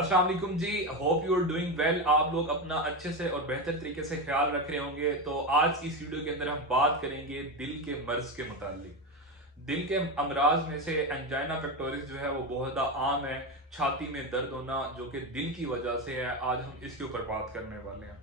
अस्सलाम वालेकुम जी। Hope you are doing well. आप लोग अपना अच्छे से और बेहतर तरीके से ख्याल रख रहे होंगे। तो आज की इस वीडियो के अंदर हम बात करेंगे दिल के मर्ज के मुतालिक। दिल के अमराज में से एंजाइना पेक्टोरिस जो है वो बहुत ज़्यादा आम है। छाती में दर्द होना जो कि दिल की वजह से है, आज हम इसके ऊपर बात करने वाले हैं।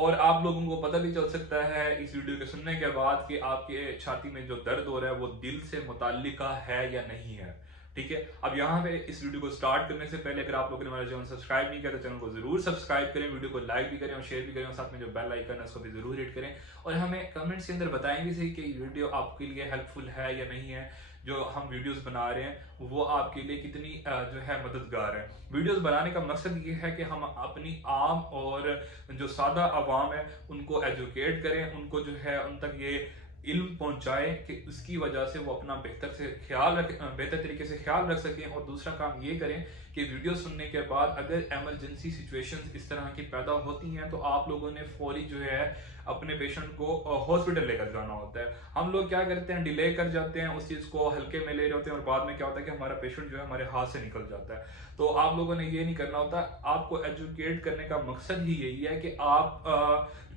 और आप लोगों को पता भी चल सकता है इस वीडियो के सुनने के बाद कि आपके छाती में जो दर्द हो रहा है वो दिल से मुताल्लिका है या नहीं है। ठीक है, अब यहाँ पे इस वीडियो को स्टार्ट करने से पहले अगर आप लोगों ने हमारा चैनल सब्सक्राइब नहीं किया तो चैनल को जरूर सब्सक्राइब करें, वीडियो को लाइक भी करें और शेयर भी करें, और साथ में जो बेल आइकन है उसको भी जरूर हिट करें। और हमें कमेंट्स के अंदर बताएं भी सही कि ये वीडियो आपके लिए हेल्पफुल है या नहीं है। जो हम वीडियोस बना रहे हैं वो आपके लिए कितनी जो है मददगार है। वीडियोस बनाने का मकसद ये है कि हम अपनी आम और जो सादा आवाम है उनको एजुकेट करें, उनको जो है उन तक ये इल्म पहुंचाए कि उसकी वजह से वो अपना बेहतर तरीके से ख्याल रख सकें। और दूसरा काम ये करें कि वीडियो सुनने के बाद अगर इमरजेंसी सिचुएशंस इस तरह की पैदा होती हैं तो आप लोगों ने फौरी जो है अपने पेशेंट को हॉस्पिटल लेकर जाना होता है। हम लोग क्या करते हैं, डिले कर जाते हैं, उस चीज़ को हल्के में ले रहे होते हैं और बाद में क्या होता है कि हमारा पेशेंट जो है हमारे हाथ से निकल जाता है। तो आप लोगों ने ये नहीं करना होता। आपको एजुकेट करने का मकसद ही यही है कि आप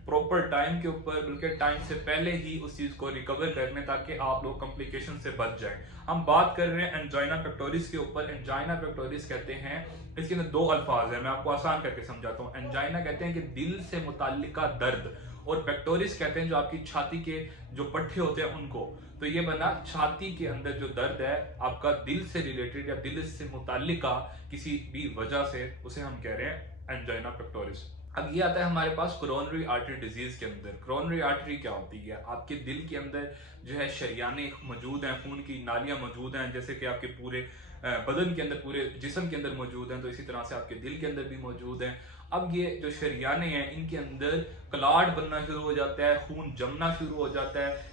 प्रॉपर टाइम के ऊपर, बल्कि टाइम से पहले ही उस चीज को रिकवर कर लें ताकि आप लोग कॉम्प्लिकेशन से बच जाएं। हम बात कर रहे हैं एंजाइना पेक्टोरिस के ऊपर। एंजाइना पेक्टोरिस कहते हैं, इसके अंदर दो अल्फाज है, मैं आपको आसान करके समझाता हूँ। एंजाइना कहते हैं कि दिल से मुताल्लिका दर्द, और पेक्टोरिस कहते हैं जो आपकी छाती के जो पट्टे होते हैं उनको। तो ये बना छाती के अंदर जो दर्द है आपका दिल से रिलेटेड या दिल से मुताल्लिका किसी भी वजह से, उसे हम कह रहे हैं एंजाइना पेक्टोरिस। अब ये आता है हमारे पास कोरोनरी आर्टरी डिजीज के अंदर। कोरोनरी आर्टरी क्या होती है? आपके दिल के अंदर जो है शरियाने मौजूद हैं, खून की नालियां मौजूद हैं, जैसे कि आपके पूरे बदन के अंदर, पूरे जिस्म के अंदर मौजूद हैं, तो इसी तरह से आपके दिल के अंदर भी मौजूद हैं। अब ये जो शरियाने हैं इनके अंदर क्लॉट बनना शुरू हो जाता है, खून जमना शुरू हो जाता है।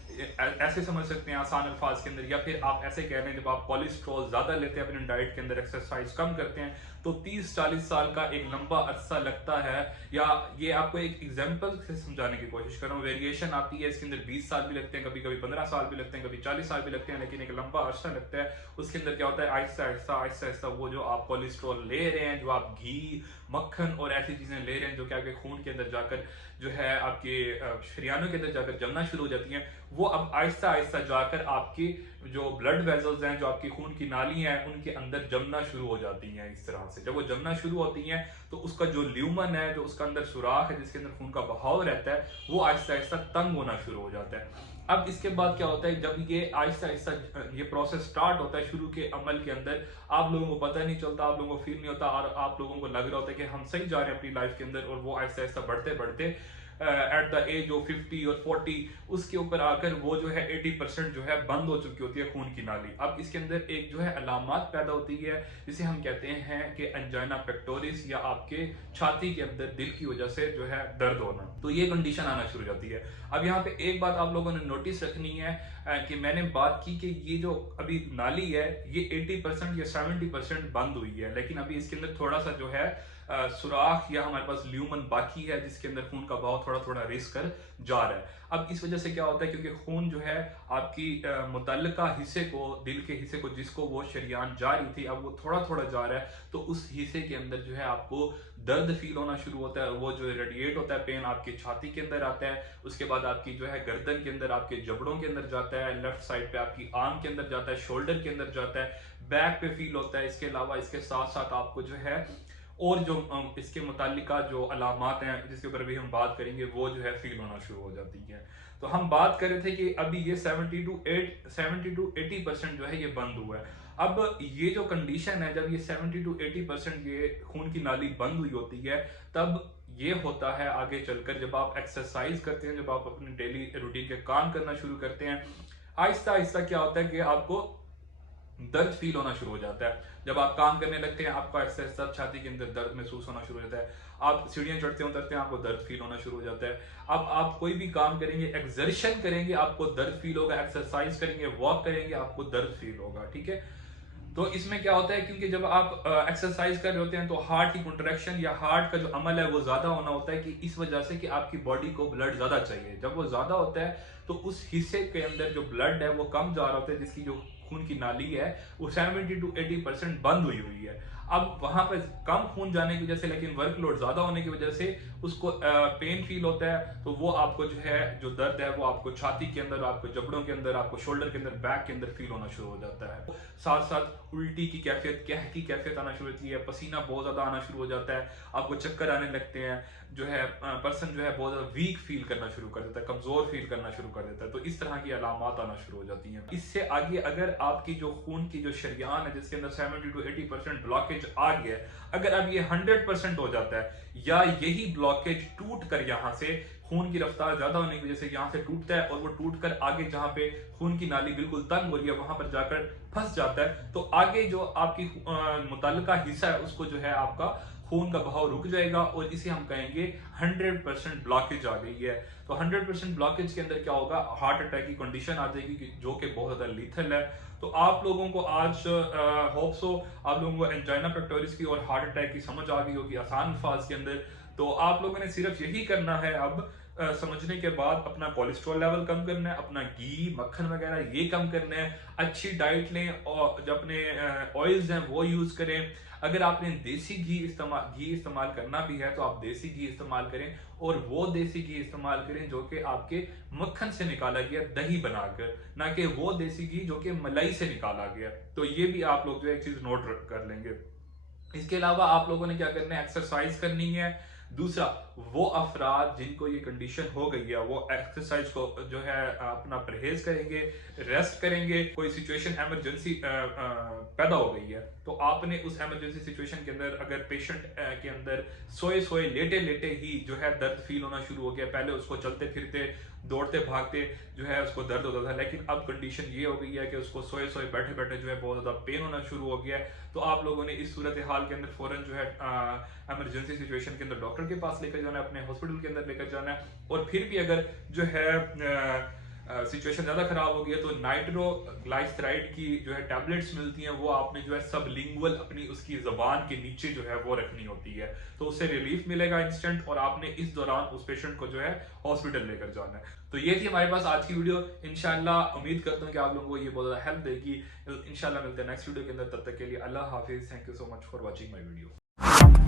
ऐसे समझ सकते हैं आसान अल्फाज के अंदर, या फिर आप ऐसे कह रहे हैं जब आप कोलेस्ट्रॉल ज्यादा लेते हैं अपनी डाइट के अंदर, एक्सरसाइज कम करते हैं, तो 30-40 साल का एक लंबा अरसा लगता है। या ये आपको एक एग्जांपल से समझाने की कोशिश कर रहा हूँ। वेरिएशन आती है इसके अंदर, 20 साल भी लगते हैं, कभी कभी 15 साल भी लगते हैं, कभी 40 साल भी लगते हैं, लेकिन एक लंबा अरसा लगता है। उसके अंदर क्या होता है, आहिस्ता आहिस्ता आहिस्ता आहिस्ता वो जो आप कोलेस्ट्रॉल ले रहे हैं, जो आप घी, मक्खन और ऐसी चीजें ले रहे हैं जो कि आपके खून के अंदर जाकर जो है आपके शरियानों के अंदर जाकर जमना शुरू हो जाती हैं, वो अब आहिस्ता आहिस्ता जाकर आपकी जो ब्लड वेजल्स हैं, जो आपकी खून की नाली हैं, उनके अंदर जमना शुरू हो जाती हैं। इस तरह से जब वो जमना शुरू होती हैं तो उसका जो ल्यूमन है, जो उसका अंदर सुराख है जिसके अंदर खून का बहाव रहता है, वो आहिस्ता आहिस्ता तंग होना शुरू हो जाता है। अब इसके बाद क्या होता है, जब ये आहिस्ता आहिस्ता ये प्रोसेस स्टार्ट होता है शुरू के अमल के अंदर, आप लोगों को पता नहीं चलता, आप लोगों को फील नहीं होता, और आप लोगों को लग रहा होता है कि हम सही जा रहे हैं अपनी लाइफ के अंदर, और वो आहिस्ता आहिस्ता बढ़ते बढ़ते एट द एज ऑफ 50 और 40 उसके ऊपर आकर वो जो है 80% जो है बंद हो चुकी होती है खून की नाली। अब इसके अंदर एक जो है अलामत पैदा होती है जिसे हम कहते हैं कि एंजाइना पेक्टोरिस, या आपके छाती के अंदर दिल की वजह से जो है दर्द होना, तो ये कंडीशन आना शुरू हो जाती है। अब यहाँ पे एक बात आप लोगों ने नोटिस रखनी है कि मैंने बात की कि ये जो अभी नाली है ये 80% या 70% बंद हुई है, लेकिन अभी इसके अंदर थोड़ा सा जो है सुराख या हमारे पास ल्यूमन बाकी है जिसके अंदर खून का बहाव थोड़ा थोड़ा रेस कर जा रहा है। अब इस वजह से क्या होता है, क्योंकि खून जो है आपकी मुतल्लिका हिस्से को, दिल के हिस्से को जिसको वो शरियान जा रही थी, अब वो थोड़ा थोड़ा जा रहा है, तो उस हिस्से के अंदर जो है आपको दर्द फील होना शुरू होता है। वो जो रेडिएट होता है पेन आपकी छाती के अंदर आता है, उसके बाद आपकी जो है गर्दन के अंदर, आपके जबड़ों के अंदर जाता है, लेफ्ट साइड पे आपकी आर्म के अंदर जाता है, शोल्डर के अंदर जाता है, बैक पे फील होता है। इसके अलावा इसके साथ साथ आपको जो है और जो इसके मुतालिका जो अलामात हैं जिसके ऊपर अभी हम बात करेंगे, वो जो है फील होना शुरू हो जाती है। तो हम बात कर रहे थे कि अभी ये 70 to 80% जो है ये बंद हुआ है। अब ये जो कंडीशन है, जब ये 70 to 80% ये खून की नाली बंद हुई होती है, तब ये होता है आगे चलकर जब आप एक्सरसाइज करते हैं, जब आप अपने डेली रूटीन के काम करना शुरू करते हैं, आहिस्ता आहिस्ता क्या होता है कि आपको दर्द फील होना शुरू हो जाता है। जब आप काम करने लगते हैं आपका एक्सरसाइज छाती के अंदर दर्द महसूस होना शुरू हो जाता है। आप सीढ़ियां चढ़ते उतरते हैं आपको दर्द फील होना शुरू हो जाता है। अब आप कोई भी काम करेंगे, एक्सर्शन करेंगे, आपको दर्द फील होगा, एक्सरसाइज करेंगे, वॉक करेंगे, आपको दर्द फील होगा। ठीक है, तो इसमें क्या होता है, क्योंकि जब आप एक्सरसाइज कर रहे होते हैं तो हार्ट की कंट्रैक्शन या हार्ट का जो अमल है वो ज्यादा होना होता है, कि इस वजह से कि आपकी बॉडी को ब्लड ज्यादा चाहिए। जब वो ज्यादा होता है तो उस हिस्से के अंदर जो ब्लड है वो कम जा रहा होता है, जिसकी जो खून की नाली है वो 70 to 80% बंद हुई हुई है। अब वहां पर कम खून जाने की वजह से, लेकिन वर्कलोड ज्यादा होने की वजह से उसको पेन फील होता है, तो वो आपको जो है जो दर्द है वो आपको छाती के अंदर, आपको जबड़ों के अंदर, आपको शोल्डर के अंदर, बैक के अंदर फील होना शुरू हो जाता है। साथ साथ उल्टी की कैफियत, कह की कैफियत आना शुरू होती है, पसीना बहुत ज्यादा आना शुरू हो जाता है, आपको चक्कर आने लगते हैं, जो है पर्सन जो है बहुत ज्यादा वीक फील करना शुरू कर देता है, कमजोर फील करना शुरू कर देता है। तो इस तरह की अलामात आना शुरू हो जाती हैं। इससे आगे अगर आपकी जो खून की जो शरियान है जिसके अंदर 70 to 80% ब्लॉकेज आ गया, अगर अब ये 100% हो जाता है या यही ब्लॉकेज टूट कर यहाँ से खून की रफ्तार ज्यादा होने की वजह से यहाँ से टूटता है और वो टूट कर आगे जहां पे खून की नाली बिल्कुल तंग हो रही है वहां पर जाकर फंस जाता है, तो आगे जो आपकी मुतल्लिका हिस्सा है उसको जो है आपका खून का बहाव रुक जाएगा और इसे हम कहेंगे 100% ब्लॉकेज आ गई है। तो 100% ब्लॉकेज के अंदर क्या होगा, हार्ट अटैक की कंडीशन आ जाएगी जो कि बहुत ज्यादा लीथल है। तो आप लोगों को आज होप सो आप लोगों को एंजाइना पेक्टोरिस की और हार्ट अटैक की समझ आ गई होगी आसान अल्फाज के अंदर। तो आप लोगों ने सिर्फ यही करना है अब समझने के बाद, अपना कोलेस्ट्रॉल लेवल कम करना है, अपना घी मक्खन वगैरह ये कम करना है, अच्छी डाइट लें और जो अपने ऑयल्स हैं वो यूज करें। अगर आपने देसी घी इस्तेमाल करना भी है तो आप देसी घी इस्तेमाल करें और वो देसी घी इस्तेमाल करें जो कि आपके मक्खन से निकाला गया दही बनाकर, ना कि वो देसी घी जो कि मलाई से निकाला गया। तो ये भी आप लोग जो एक चीज नोट कर लेंगे। इसके अलावा आप लोगों ने क्या करना है, एक्सरसाइज करनी है। दूसरा, वो अफराद जिनको ये कंडीशन हो गई है वो एक्सरसाइज को जो है अपना परहेज करेंगे, रेस्ट करेंगे। कोई सिचुएशन इमरजेंसी पैदा हो गई है तो आपने उस इमरजेंसी सिचुएशन के अंदर अगर पेशेंट के अंदर सोए सोए लेटे लेटे ही जो है दर्द फील होना शुरू हो गया, पहले उसको चलते फिरते दौड़ते भागते जो है उसको दर्द होता था, लेकिन अब कंडीशन ये हो गई है कि उसको सोए सोए बैठे बैठे जो है बहुत ज्यादा पेन होना शुरू हो गया है, तो आप लोगों ने इस सूरत हाल के अंदर फौरन जो है इमरजेंसी सिचुएशन के अंदर डॉक्टर के पास लेकर जाना है, अपने हॉस्पिटल के अंदर लेकर जाना है। और फिर भी अगर जो है सिचुएशन ज्यादा खराब हो गई है तो नाइट्रोग्लाइसराइड की जो है टैबलेट्स मिलती हैं, वो आपने जो है सबलिंगुअल अपनी उसकी जबान के नीचे जो है वो रखनी होती है, तो उससे रिलीफ मिलेगा इंस्टेंट और आपने इस दौरान उस पेशेंट को जो है हॉस्पिटल लेकर जाना है। तो ये थी हमारे पास आज की वीडियो। इंशाल्लाह उम्मीद करता हूँ कि आप लोगों को ये बहुत ज्यादा हेल्प देगी। इंशाल्लाह मिलते हैं नेक्स्ट वीडियो के अंदर, तब तक के लिए अल्लाह हाफिज। Thank you so much for watching my video.